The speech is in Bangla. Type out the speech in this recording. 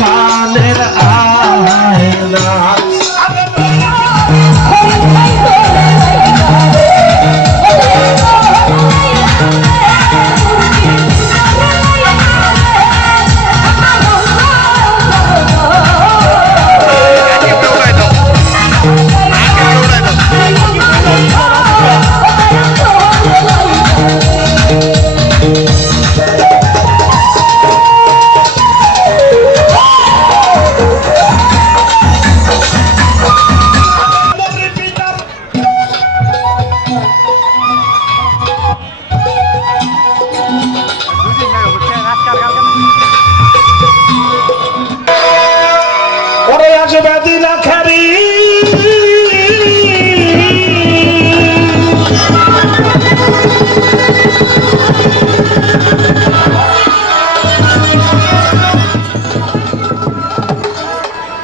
কানের আয়না ওরে আসবে ব্যাধি লাখারি